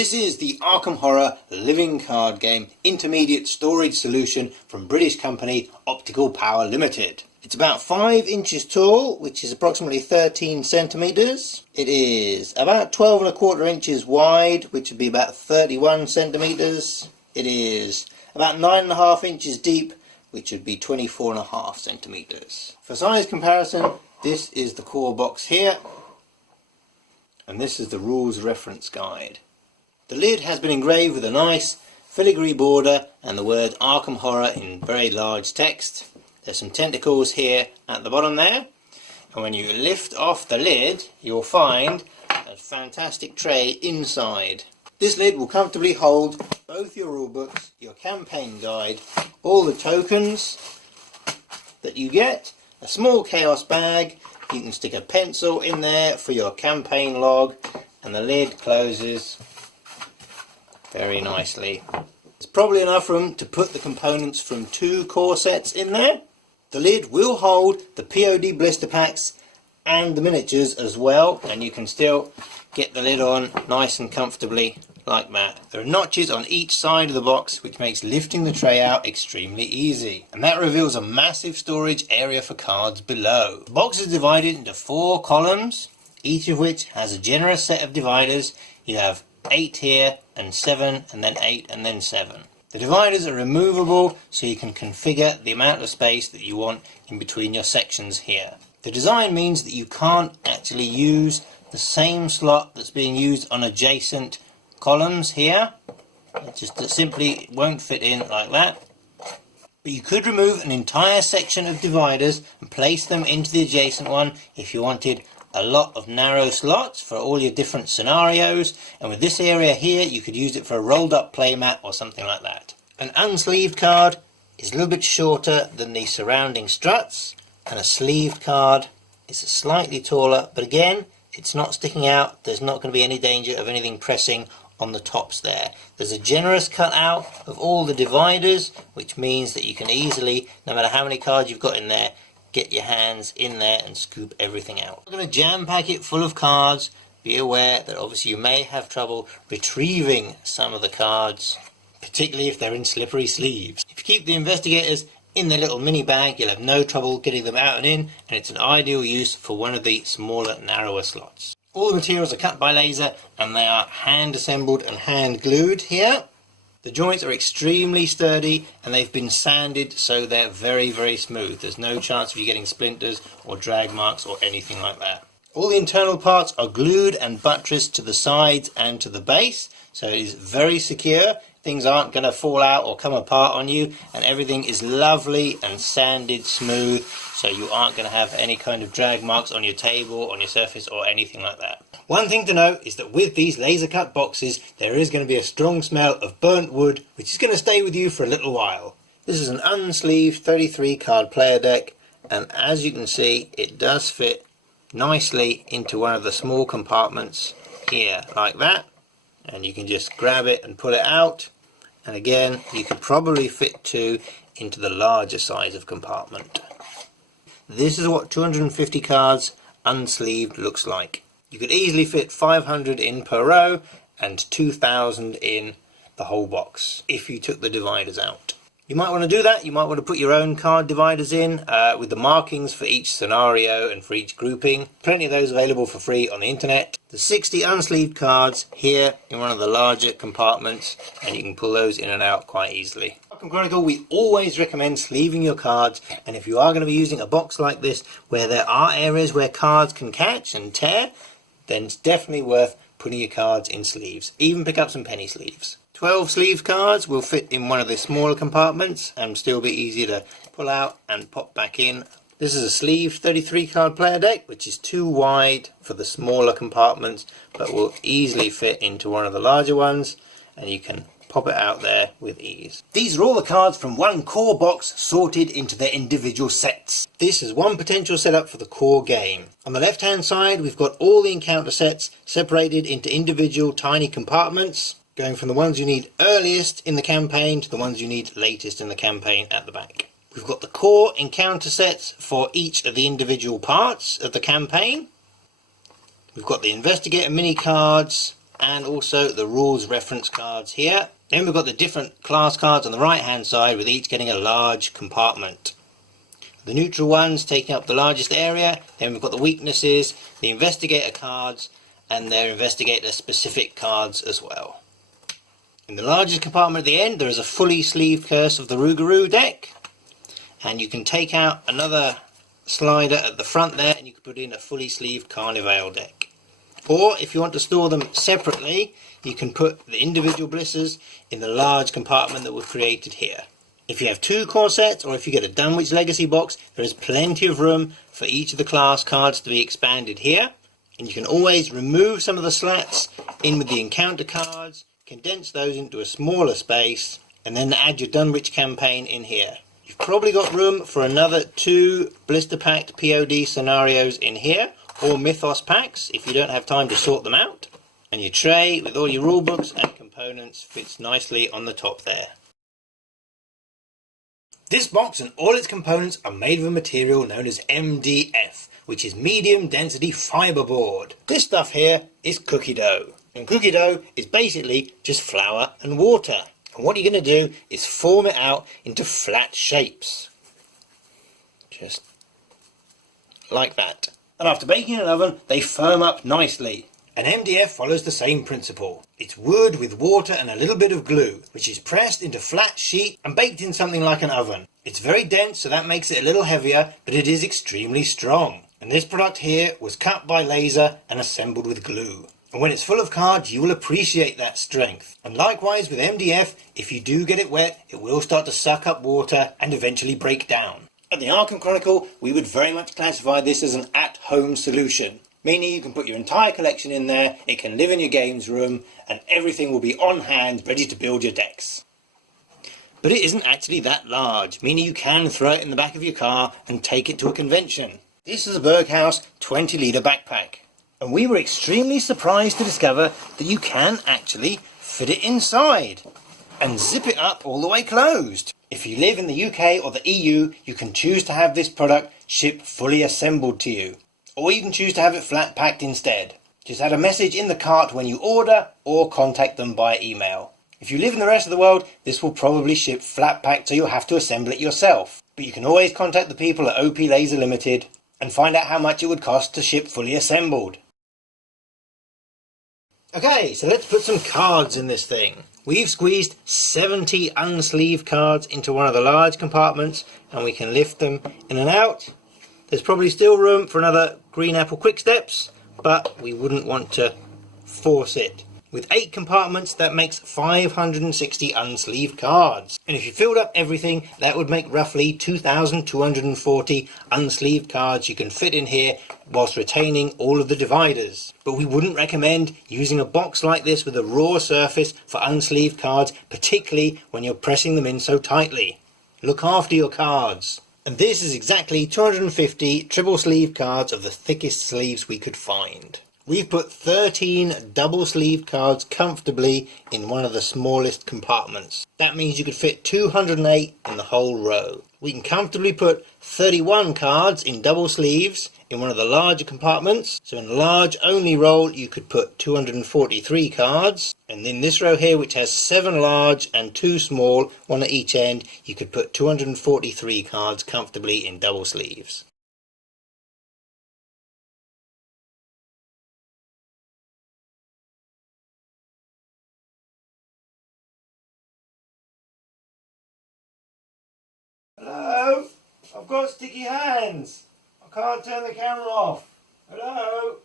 This is the Arkham Horror living card game intermediate storage solution from British company Opticalpower Limited. It's about 5 inches tall, which is approximately 13 centimeters. It is about 12¼ inches wide, which would be about 31 centimeters. It is about 9½ inches deep, which would be 24½ centimeters. For size comparison, this is the core box here, and this is the rules reference guide. The lid has been engraved with a nice filigree border and the word Arkham Horror in very large text. There's some tentacles here at the bottom there, and when you lift off the lid you'll find a fantastic tray inside. This lid will comfortably hold both your rulebooks, your campaign guide, all the tokens that you get, a small chaos bag. You can stick a pencil in there for your campaign log, and the lid closes very nicely. There's probably enough room to put the components from 2 core sets in there. The lid will hold the POD blister packs and the miniatures as well, and you can still get the lid on nice and comfortably like that. There are notches on each side of the box which makes lifting the tray out extremely easy, and that reveals a massive storage area for cards below. The box is divided into 4 columns, each of which has a generous set of dividers. You have 8 here and 7 and then 8 and then 7. The dividers are removable, so you can configure the amount of space that you want in between your sections here. The design means that you can't actually use the same slot that's being used on adjacent columns here. It just simply won't fit in like that. But you could remove an entire section of dividers and place them into the adjacent one if you wanted a lot of narrow slots for all your different scenarios, and with this area here you could use it for a rolled up playmat or something like that. An unsleeved card is a little bit shorter than the surrounding struts, and a sleeved card is slightly taller, but again it's not sticking out. There's not going to be any danger of anything pressing on the tops there. There's a generous cutout of all the dividers, which means that you can easily, no matter how many cards you've got in there, get your hands in there and scoop everything out. I'm going to jam pack it full of cards. Be aware that obviously you may have trouble retrieving some of the cards, particularly if they're in slippery sleeves. If you keep the investigators in their little mini bag, you'll have no trouble getting them out and in, and it's an ideal use for one of the smaller, narrower slots. All the materials are cut by laser and they are hand assembled and hand glued here. The joints are extremely sturdy and they've been sanded, so they're very, very smooth. There's no chance of you getting splinters or drag marks or anything like that. All the internal parts are glued and buttressed to the sides and to the base, so it is very secure. Things aren't going to fall out or come apart on you, and everything is lovely and sanded smooth, so you aren't going to have any kind of drag marks on your table, on your surface or anything like that. One thing to note is that with these laser cut boxes there is going to be a strong smell of burnt wood, which is going to stay with you for a little while. This is an unsleeved 33 card player deck, and as you can see it does fit nicely into one of the small compartments here like that, and you can just grab it and pull it out, and again you could probably fit 2 into the larger size of compartment. This is what 250 cards unsleeved looks like. You could easily fit 500 in per row and 2,000 in the whole box if you took the dividers out. You might want to do that. You might want to put your own card dividers in with the markings for each scenario and for each grouping. Plenty of those available for free on the internet. The 60 unsleeved cards here in one of the larger compartments, and you can pull those in and out quite easily. Arkham Chronicle, we always recommend sleeving your cards, and if you are going to be using a box like this where there are areas where cards can catch and tear, then it's definitely worth putting your cards in sleeves. Even pick up some penny sleeves. 12 sleeved cards will fit in one of the smaller compartments and still be easy to pull out and pop back in. This is a sleeved 33 card player deck, which is too wide for the smaller compartments, but will easily fit into one of the larger ones, and you can pop it out there with ease. These are all the cards from one core box sorted into their individual sets. This is one potential setup for the core game. On the left hand side we've got all the encounter sets separated into individual tiny compartments, going from the ones you need earliest in the campaign to the ones you need latest in the campaign at the back. We've got the core encounter sets for each of the individual parts of the campaign. We've got the investigator mini cards and also the rules reference cards here. Then we've got the different class cards on the right hand side, with each getting a large compartment. The neutral ones taking up the largest area. Then we've got the weaknesses, the investigator cards, and their investigator specific cards as well. In the largest compartment at the end, there is a fully sleeved Curse of the Rougarou deck, and you can take out another slider at the front there and you can put in a fully sleeved Carnivale deck. Or if you want to store them separately, you can put the individual blisters in the large compartment that we've created here. If you have two core sets, or if you get a Dunwich Legacy box, there is plenty of room for each of the class cards to be expanded here. And you can always remove some of the slats in with the encounter cards, condense those into a smaller space, and then add your Dunwich campaign in here. You've probably got room for another 2 blister packed POD scenarios in here, or Mythos packs if you don't have time to sort them out. And your tray with all your rulebooks and components fits nicely on the top there. This box and all its components are made of a material known as MDF, which is medium density fiberboard. This stuff here is cookie dough. And cookie dough is basically just flour and water. And what you're going to do is form it out into flat shapes. Just like that. And after baking in an oven, they firm up nicely. And MDF follows the same principle. It's wood with water and a little bit of glue, which is pressed into flat sheet and baked in something like an oven. It's very dense, so that makes it a little heavier, but it is extremely strong. And this product here was cut by laser and assembled with glue. And when it's full of cards, you will appreciate that strength. And likewise with MDF, if you do get it wet, it will start to suck up water and eventually break down. At the Arkham Chronicle, we would very much classify this as an at-home solution. Meaning you can put your entire collection in there, it can live in your games room, and everything will be on hand, ready to build your decks. But it isn't actually that large, meaning you can throw it in the back of your car and take it to a convention. This is a Berghaus 20-litre backpack. And we were extremely surprised to discover that you can actually fit it inside and zip it up all the way closed. If you live in the UK or the EU, you can choose to have this product shipped fully assembled to you. Or you can choose to have it flat packed instead. Just add a message in the cart when you order, or contact them by email. If you live in the rest of the world, this will probably ship flat packed, so you'll have to assemble it yourself. But you can always contact the people at OP Laser Limited and find out how much it would cost to ship fully assembled. Okay, so let's put some cards in this thing. We've squeezed 70 unsleeved cards into one of the large compartments, and we can lift them in and out. There's probably still room for another Green Apple Quick Steps, but we wouldn't want to force it. With 8 compartments, that makes 560 unsleeved cards. And if you filled up everything, that would make roughly 2,240 unsleeved cards you can fit in here whilst retaining all of the dividers. But we wouldn't recommend using a box like this with a raw surface for unsleeved cards, particularly when you're pressing them in so tightly. Look after your cards. And this is exactly 250 triple sleeve cards of the thickest sleeves we could find. We've put 13 double sleeve cards comfortably in one of the smallest compartments. That means you could fit 208 in the whole row. We can comfortably put 31 cards in double sleeves in one of the larger compartments. So in a large only roll you could put 243 cards. And in this row here, which has 7 large and 2 small, one at each end, you could put 243 cards comfortably in double sleeves. Hello? I've got sticky hands. I can't turn the camera off. Hello?